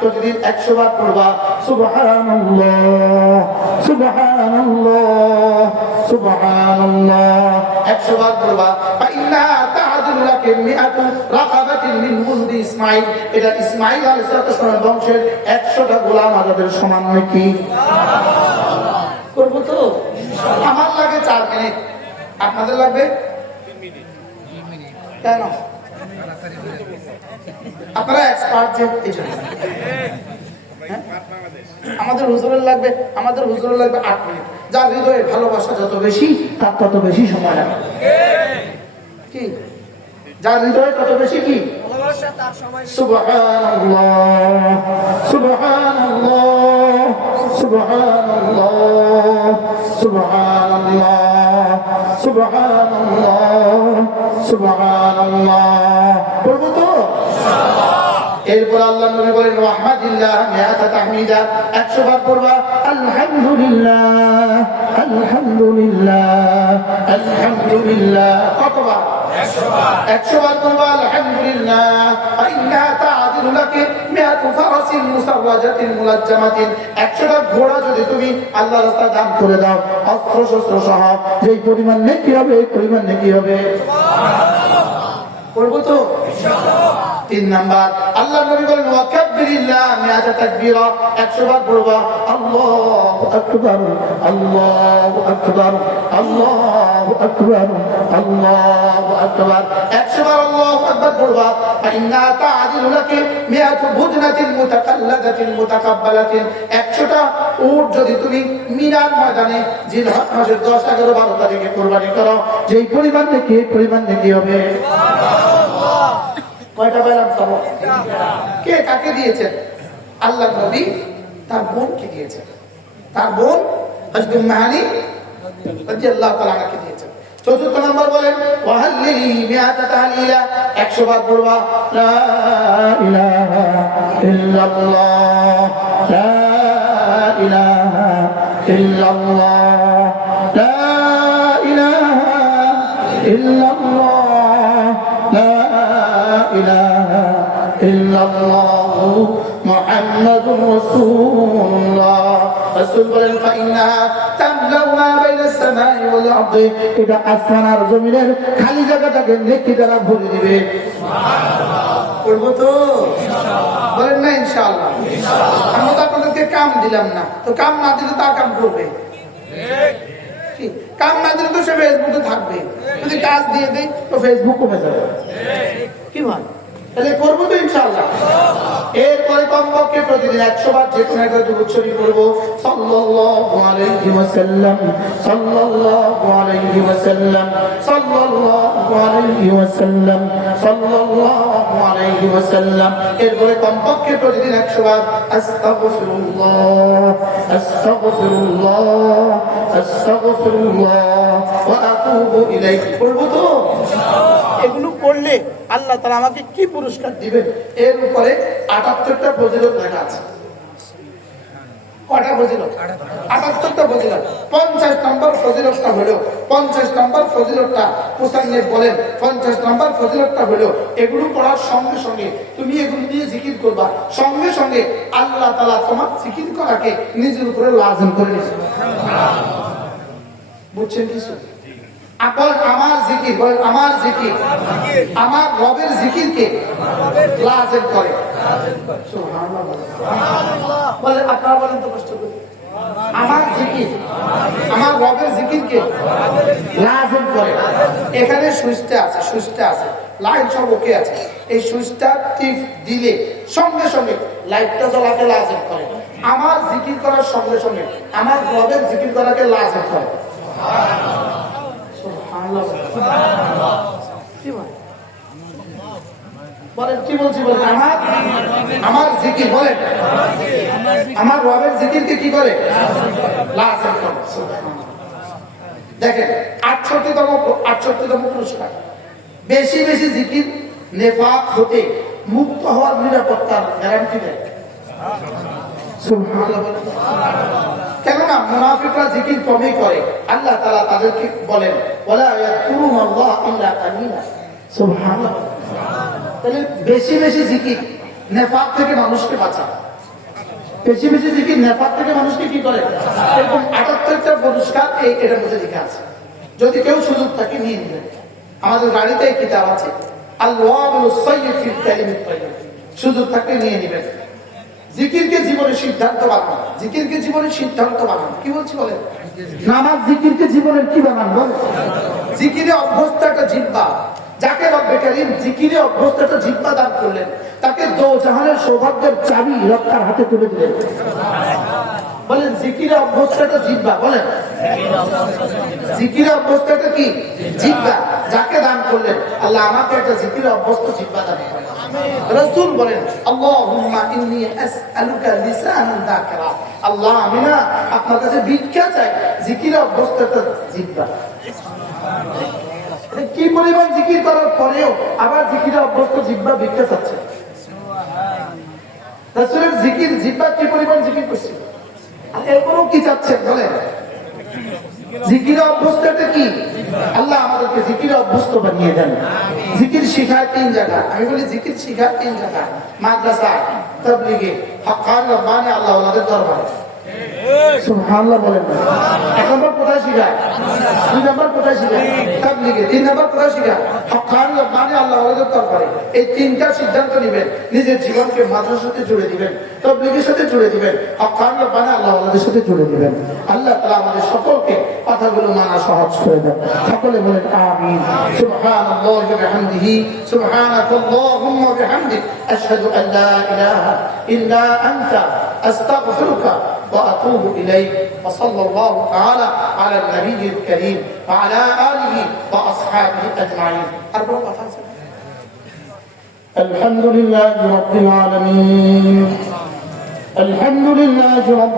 প্রতিদিন একশো বার পড়বা। সুবহানাল্লাহ একশো বার পড়বা। ফাইন্না তাআদুলু লাকা মিআতু রাকাবাতিন মুলদি ইসমাঈল এটা ইসমাঈল আলাইহিস সালামের বংশের 100টা গোলাম সমান তো? আমার লাগে আপনাদের আপনারা? আমাদের হুজুরের লাগবে আমাদের হুজুরের লাগবে আট মিনিট। যার হৃদয়ে ভালোবাসা যত বেশি তার তত বেশি সময় লাগবে। কি? যার হৃদয়ে তত বেশি কি? সুবহানাল্লাহ সুবহানাল্লাহ সুবহানাল্লাহ সুবহানাল্লাহ সুবহানাল্লাহ সুবহানাল্লাহ। এরপর আল্লাহ নবী বলেন রাহমাতিল্লাহ মিয়াতা তাহমিদা। 100 বার পড়বা, আলহামদুলিল্লাহ আলহামদুলিল্লাহ আলহামদুলিল্লাহ। কতবার? 100 বার পড়বা, আলহামদুলিল্লাহ, ফাইন্না তাআদিলু লাকি মিয়াতু ফারাসিন মুসাওয়াজাতিন মুলাজ্জামাতিন 100 ঘোড়া যদি তুমি আল্লাহর রাস্তায় দান করে দাও অস্ত্র শস্ত্র সহ, যেই পরিমাণ নেকি হবে, এই পরিমাণ নেকি হবে। করব তো? তিন নাম্বার, আল্লাহ নবী বলেন, ওয়াকাব্বিরিল্লাহ মিয়াতা তাকবীরা 100 বার আল্লাহু আকবার আল্লাহু আকবার আল্লাহু আকবার আল্লাহু আকবার। 100 বার আল্লাহু আকবার লাকি মুতাকাব্বালাতিন। 100টা উট যদি তুমি মিনার ময়দানে জিলহজ মাসের 10 11 12 তারিখে কুরবানি করো, যেই পরিমাণ নাকি পরিমাণ নাকি হবে। কয়টা পেলাম খাব কে কাকে দিয়েছেন আল্লাহ নবী তার বোনকে দিয়েছেন তার বোন হজরত মাহানি রাদিয়াল্লাহু তাআলা আনহাকে দিয়েছেন চতুর্থ নম্বর বলেন ওয়াহাল্লিলি মিয়াতা তাহলিলা 100 বার পড়বা, লা ইলাহা ইল্লাল্লাহ, লা ইলাহা ইল্লাল্লাহ, লা ইলাহা ইল্লাল্লাহ, লা সামাই ওয়াল আরদি। এটা আসমান আর জমিনের খালি জায়গাটাকে নেকি দ্বারা ভরে দিবে। করব তো? বলেন না ইনশাআল্লাহ। আমরা তো আপনাদেরকে কাম দিলাম না। তো কাম না দিলে তা কাম করবে? কাম না দিলে তো সে ফেসবুকে থাকবে। যদি কাজ দিয়ে দেয় তো ফেসবুক কমে যাবে। ভাই তাহলে করব তো ইনশাআল্লাহ। এরপরে কমপক্ষে প্রতিদিন একশো বার যে কোনো একটা দুরূদ শরীফ পড়ব। সাল্লাল্লাহু আলাইহি ওয়াসাল্লাম, সাল্লাল্লাহু আলাইহি ওয়াসাল্লাম, সাল্লাল্লাহু আলাইহি ওয়াসাল্লাম, সাল্লাল্লাহু আলাইহি ওয়াসাল্লাম। এরপরে কমপক্ষে প্রতিদিন একশো বার আস্তাগফিরুল্লাহ আস্তাগফিরুল্লাহ আস্তাগফিরুল্লাহ, ওয়া আতুবু ইলাইহি। পড়ব তো? এগুলো করলে আল্লাহ তারা আমাকে কি পুরস্কার দিবেন? এর উপরে আটাত্তরটা ফজিলত আছে। পঞ্চাশ নম্বর ফজিলতটা এগুলো পড়ার সঙ্গে সঙ্গে তুমি এগুলো দিয়ে জিকির করবা। সঙ্গে সঙ্গে আল্লাহ তালা তোমার করাকে নিজের উপরে লাজম বুঝছেন কিছু? আপন আমার জিকির, বলেন আমার জিকির, আমার রবের জিকিরকে লাজেম করে। বলেন, আপনারা বলেন তো কষ্ট করে। আমার রবের জিকিরকে লাজেম করে। এখানে সুইচটা আছে সুইচটা আছে। লাইট সব ওকে আছে। এই সুইচটা টিপ দিলে সঙ্গে সঙ্গে লাইটটা জ্বলাকে লাজেম করে। আমার জিকির করার সঙ্গে সঙ্গে আমার রবের জিকির করাকে লাজেম করে। কি বলছি বলেন? আমার আমার জিকির, বলেন। আমার রবের জিকিরকে কি করে। দেখেন, আটষট্টিতম আটষট্টিতম পুরস্কার। বেশি বেশি জিকির নেফাক হতে মুক্ত হওয়ার নিরাপত্তার গ্যারান্টি দেয়। কেননা মুনাফিকরা জিকির কমই করে। আল্লাহ তাআলা তাদেরকে বলেন বেশি থেকে মানুষকে কি যদি কেউ সুযোগ থাকে, নিয়ে নেবেন। আমাদের গাড়িতে কিতাব আছে আল্লাহ সুযোগ থাকলে নিয়ে নেবেন। জিকিরকে জীবনের সিদ্ধান্ত বানানো। জিকিরকে জীবনের সিদ্ধান্ত বানানো। কি বলছি বলেন? নামাজ জিকিরকে জীবনের কি বানান? বল জিকিরে অভ্যস্ত একটা জিব্বা যাকে রব্বে করিম জিকিরে অভ্যস্ত একটা জিব্বা দান করলেন। তাকে দো জাহানের সৌভাগ্যের চাবি রক্ষার হাতে তুলে দিলেন। বলেন, জিকিরে অভ্যস্ত একটা জিব্বা বলেন। জিকিরে অভ্যস্ত একটা কি? জিব্বা যাকে দান করলেন, আল্লাহ আমাকে একটা জিকিরে অভ্যস্ত জিব্বা দান রসুল বলেন আল্লাহ, আমি না আপনার কাছে ভিক্ষা চাই, জিকিরে অভ্যস্ত জিব্বা। কি পরিমাণ জিকির করার পরেও আবার অভ্যস্ত ভিক্ষা চাচ্ছে? রাসূলের জিকির, জিব্বা কি পরিমাণ জিকির করছে? এরপরেও কি চাচ্ছেন বলেন? জিকিরে অভ্যস্ত কি? আল্লাহ আমাদেরকে জিকির অভ্যস্ত বানিয়ে দেন। জিকির শিখার তিন জায়গা। আমি বলি জিকির শিখার তিন জায়গা। মাদ্রাসা তবলিগে হকার রব্বানি আল্লাহ আমাদের দরবারে। সুবহানাল্লাহ বলেন এক নম্বর কোথায় শিখায় দুই নম্বর কোথায় শিখায় তাবলিগে। তিন নম্বর কোথায় শিখায় হকার রব্বানি আল্লাহ ওনাদের দরবারে এই তিনটা সিদ্ধান্ত নেবেন। নিজের জীবনকে মাদ্রাসার সাথে জুড়ে দিবেন, তবলিগের সাথে জুড়ে দিবেন হকার রব্বানি আল্লাহ ওনাদের সাথে জুড়ে দিবেন। আল্লাহ তাআলা আমাদের সকলকে কথাগুলো মানা সহজ করে দেন। সকলে বলেন, আমিন। সুবহানাল্লাহি ওয়া বিহামদিহি সুবহানাকাল্লাহুম্মা ওয়া বিহামদিক। আশহাদু আন লা ইলাহা ইল্লা আনতা, আস্তাগফিরুকা وأتوب إليه وصلى الله تعالى على النبي الكريم وعلى آله وأصحابه أجمعين. الحمد لله رب العالمين. الحمد لله رب